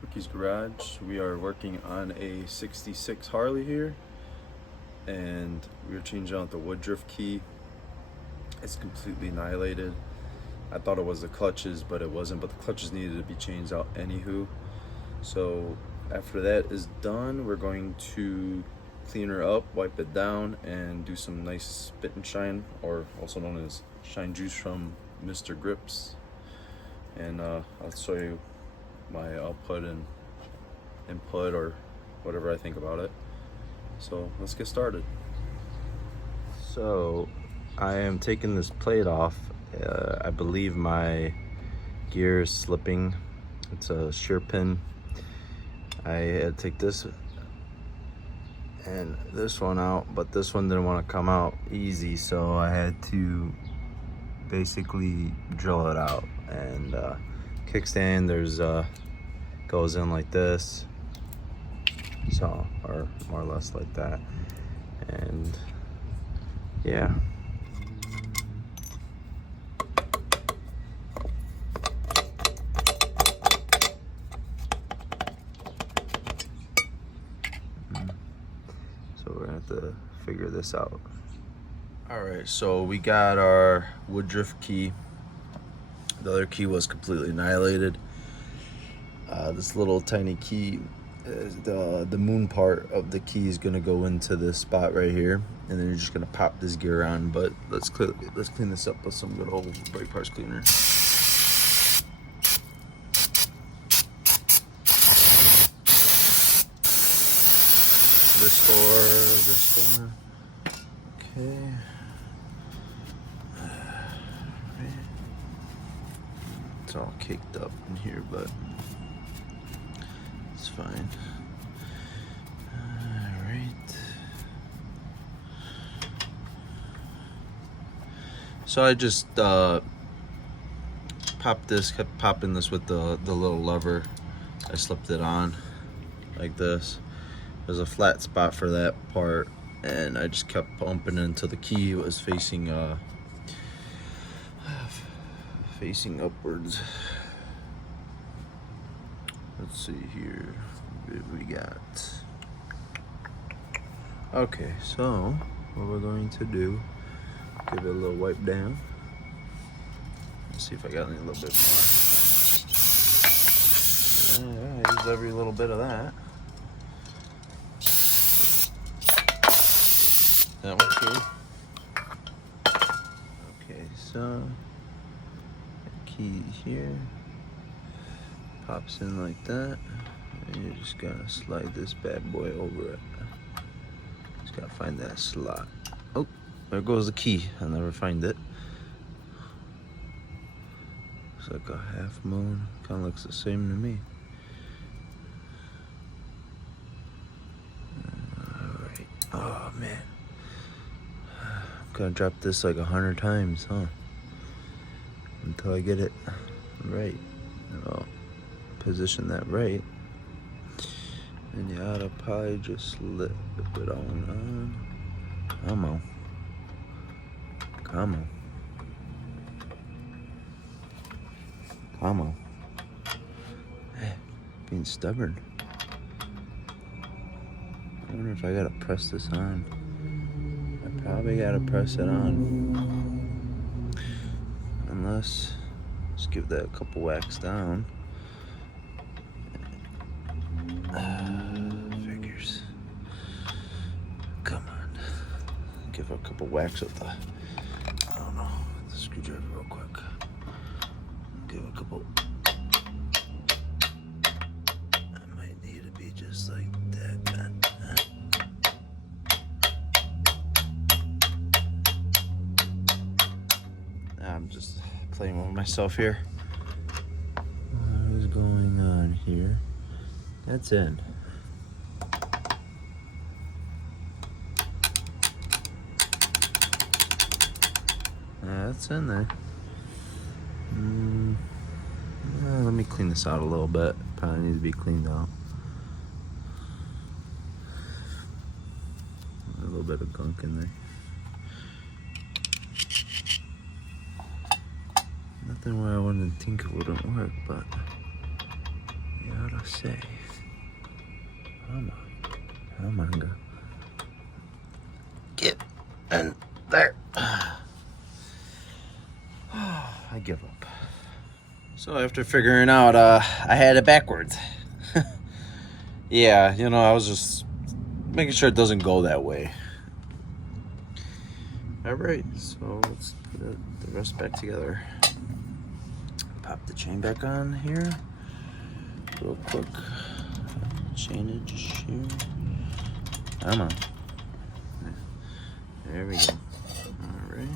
Woodruffkey's garage. We are working on a 66 Harley here, and we are changing out the woodruffkey. It's completely annihilated. I thought it was the clutches, but it wasn't, but the clutches needed to be changed out anywho. So after that is done, we're going to clean her up, wipe it down, and do some nice spit and shine, or also known as shine juice from Mr. Grips. And I'll show you my output and input, or whatever I think about it. So let's get started. So I am taking this plate off. I believe my gear is slipping. It's a shear pin. I had to take this and this one out, but this one didn't want to come out easy, so I had to basically drill it out. And kickstand, there's goes in like this, so, or more or less like that. And yeah, so we're gonna have to figure this out. All right, so we got our woodruffkey. The other key was completely annihilated. This little tiny key, the moon part of the key is gonna go into this spot right here, and then you're just gonna pop this gear on. But let's clean this up with some good old brake parts cleaner. Restore. Okay. It's all caked up in here, but it's fine. All right. So I just kept popping this with the little lever. I slipped it on like this. There's a flat spot for that part, and I just kept pumping it until the key was facing upwards. Let's see here, what we got. Okay, so what we're going to do, give it a little wipe down. Let's see if I got any little bit more. Alright, use every little bit of that. That one too. Okay, so key here pops in like that, and you just gotta slide this bad boy over it. Just gotta find that slot. Oh, there goes the key. I'll never find it. Looks like a half moon. Kind of looks the same to me. Alright. Oh man, I'm gonna drop this like 100 times, huh? Until I get it right. And I'll position that right, and you ought to probably just slip it on. Come on. Come on. Come on. Being stubborn. I wonder if I gotta press this on. I probably gotta press it on. Unless, just give that a couple whacks down. Figures. Come on. Give it a couple whacks with the, I don't know, the screwdriver real quick. Give it a couple. I might need to be just like that. I'm just playing with myself here. What is going on here? That's in. That's in there. Let me clean this out a little bit. Probably needs to be cleaned out. A little bit of gunk in there. Nothing where I wouldn't think it wouldn't work, but yeah. I say? Come on, go. Get in there. I give up. So after figuring out I had it backwards. Yeah, you know, I was just making sure it doesn't go that way. Alright, so let's put the rest back together. Pop the chain back on here. Real quick. Chainage here. Come on. There we go. Alright.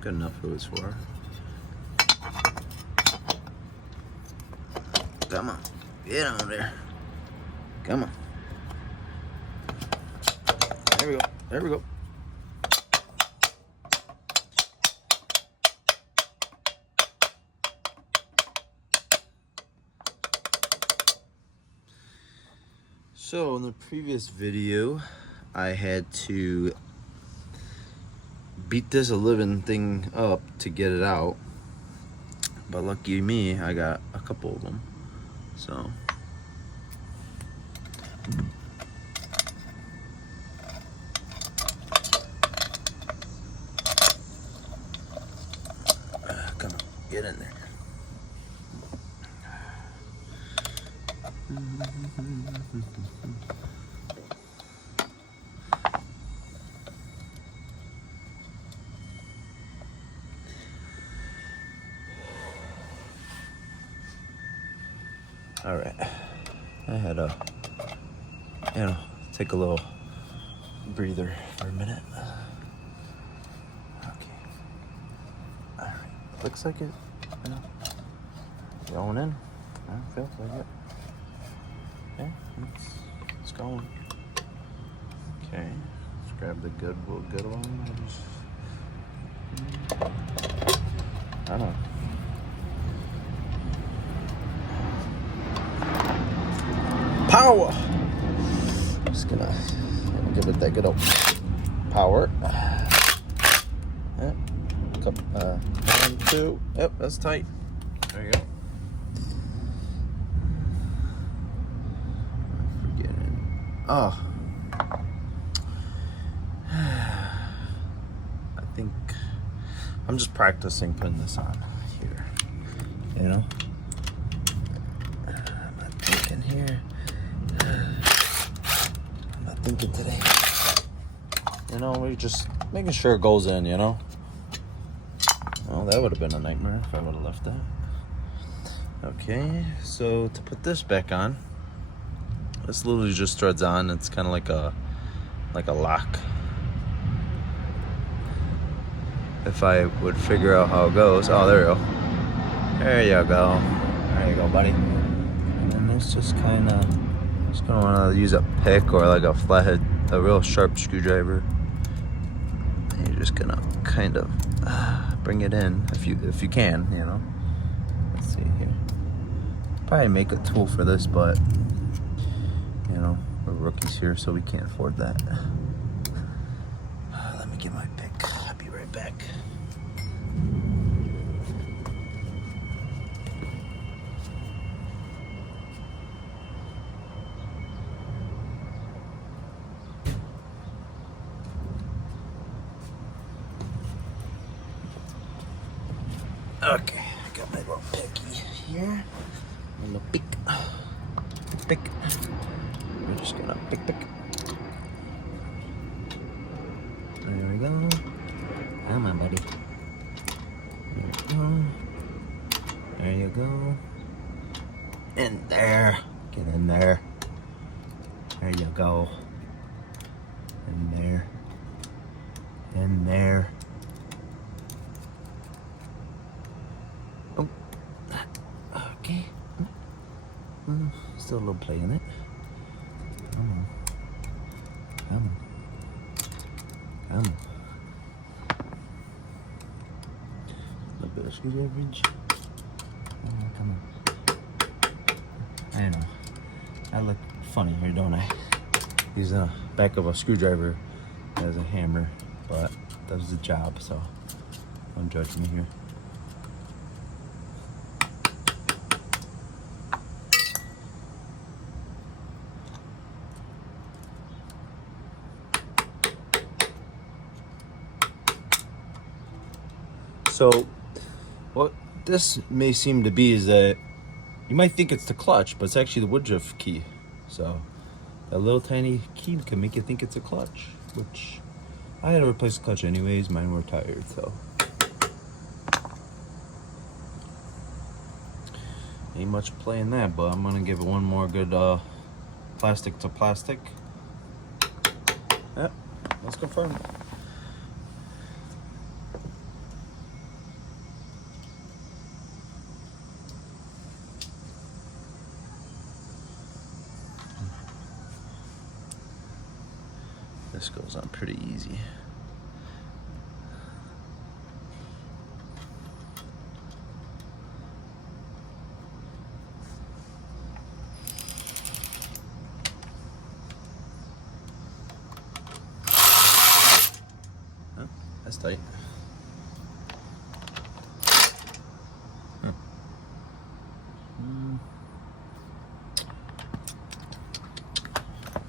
Good enough for this for. Come on. Get on there. Come on. There we go. There we go. So in the previous video, I had to beat this living thing up to get it out, but lucky me, I got a couple of them. So come on, get in there. All right, I had to, take a little breather for a minute. Okay. All right, looks like it, going in. Feels like it. Okay, it's going. Okay, let's grab the good one. I don't know. Power! Just gonna give it that good old power. Yep. 1, 2. Yep, that's tight. There you go. Oh, I think I'm just practicing putting this on here, you know. I'm not thinking here. I'm not thinking today. You know, we're just making sure it goes in, you know. Well, that would have been a nightmare if I would have left that. Okay, so to put this back on, this literally just threads on. It's kind of like a lock. If I would figure out how it goes. Oh, there you go. There you go. There you go, buddy. And then this just kind of, just gonna want to use a pick or like a flathead, a real sharp screwdriver. And you're just gonna kind of bring it in if you can, you know. Let's see here. Probably make a tool for this, but you know, we're rookies here, so we can't afford that. Let me get my pick. I'll be right back. Okay, I got my little picky here. And the pick. Pick. We're just gonna pick. There we go. Come on, buddy. There you go. In there. Get in there. There you go. In there. In there. Oh. Okay. Still a little play in it. Come on. A little bit of screwdriver. Come on. I know. I look funny here, don't I? Use the back of a screwdriver as a hammer, but that was the job, so don't judge me here. So what this may seem to be is that you might think it's the clutch, but it's actually the woodruff key. So that little tiny key can make you think it's a clutch, which I had to replace the clutch anyways. Mine were tired, so ain't much play in that. But I'm gonna give it one more good plastic to plastic. Yep, let's confirm it. This goes on pretty easy. Oh, that's tight.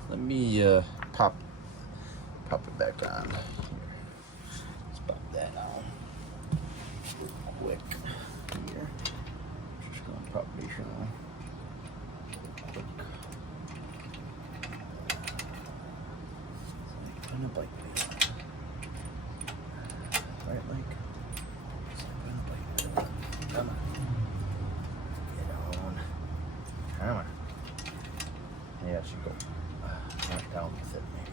Let me pop it back on. Let's pop that on real quick here. Just gonna pop this on real quick. Find a bike wheel. Right, Mike? Find a bike wheel. Come on. Get on. Come on. Yeah, I should go knock down with it maybe.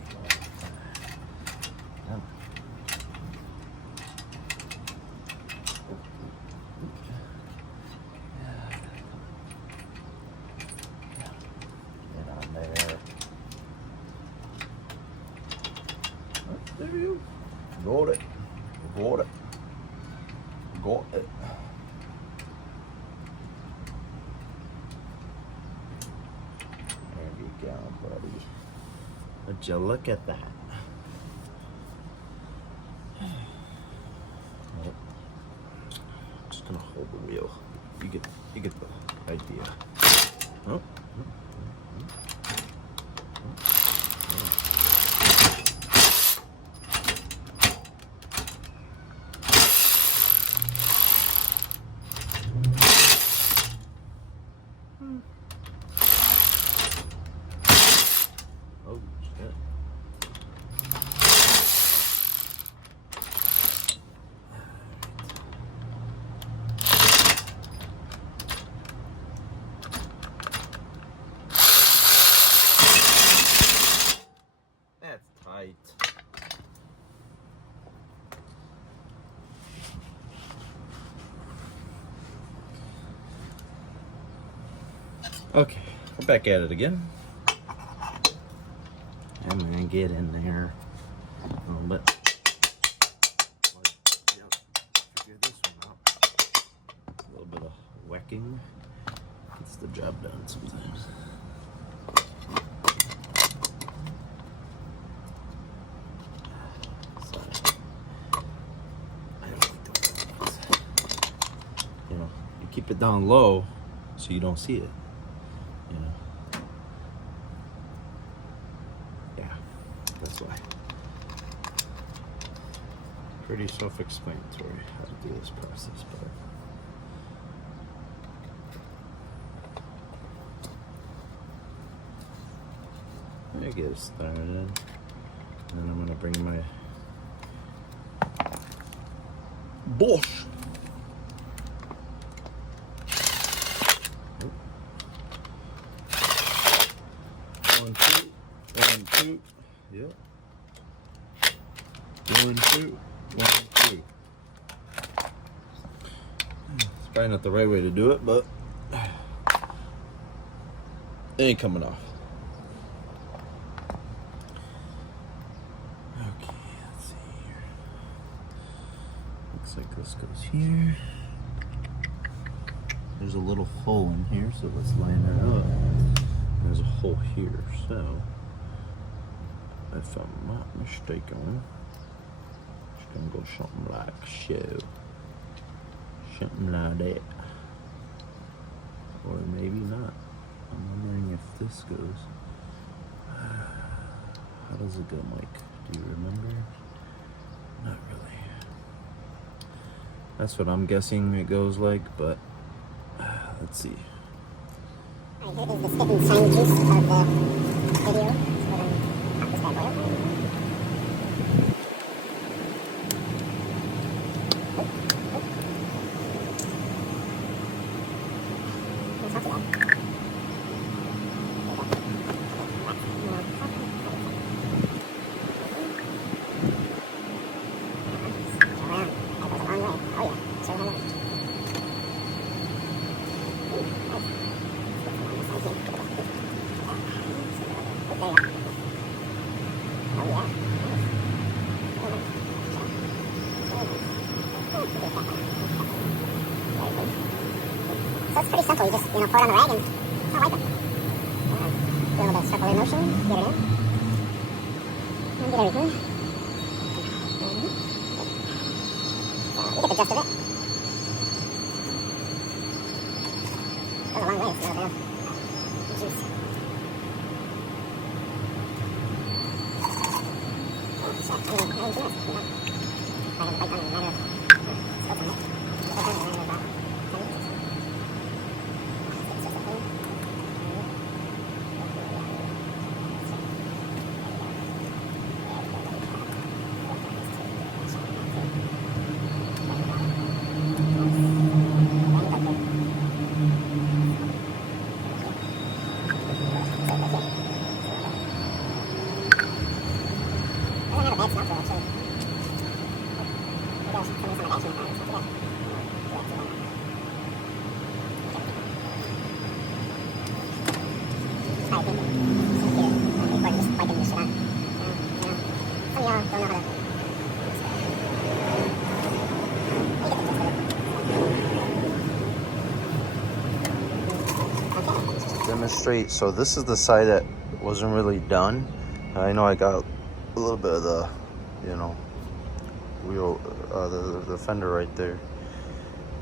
There you go. Got it. Got it. Got it. There you go, buddy. Would you look at that? Just gonna hold the wheel. You get the idea. Oh. Oh shit. That's tight. Okay, we're back at it again. I'm gonna get in there a little bit. Figure this one out. A little bit of whacking gets the job done sometimes. Sorry. I don't like doing that. You know, you keep it down low so you don't see it. You know. That's why. Pretty self-explanatory how to do this process, but I get it started. And then I'm gonna bring my Bosch. One, two. Yep. 1, 2, 1, 2. It's probably not the right way to do it, but it ain't coming off. Okay, let's see here. Looks like this goes here. There's a little hole in here, so let's line that up. There's a hole here, so if I'm not mistaken, it's gonna go something like so. Something like that. Or maybe not. I'm wondering if this goes. How does it go, Mike? Do you remember? Not really. That's what I'm guessing it goes like, but let's see. Alright, here is the spitting shiny juice of the video. So we're going to pop this bad boy open. It's not too bad. So it's pretty simple. You just, pour it on the rag and it's not like it. Do a little bit of circular motion, get it in. And get everything. You get the gist of it. Goes a long way, it's a little bit of juice. Demonstrate. So this is the side that wasn't really done. I know I got a little bit of the, wheel, the fender right there.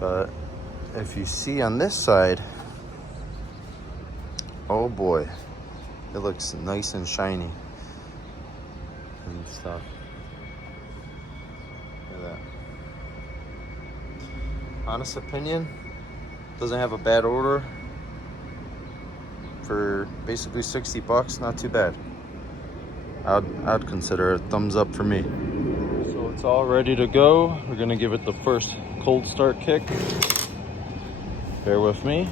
But if you see on this side, oh boy, it looks nice and shiny and stuff. Look at that. Honest opinion, doesn't have a bad odor. For basically 60 bucks, not too bad. I'd consider a thumbs up for me. So it's all ready to go. We're gonna give it the first cold start kick. Bear with me.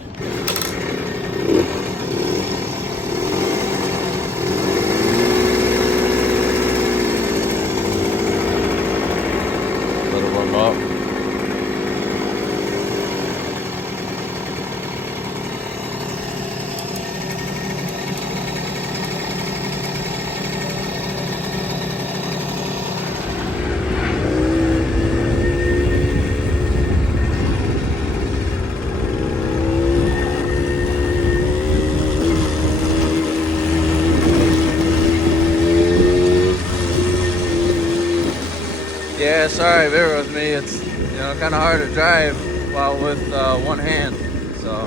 Let it warm up. Yeah, sorry, bear with me. It's kind of hard to drive while with one hand. So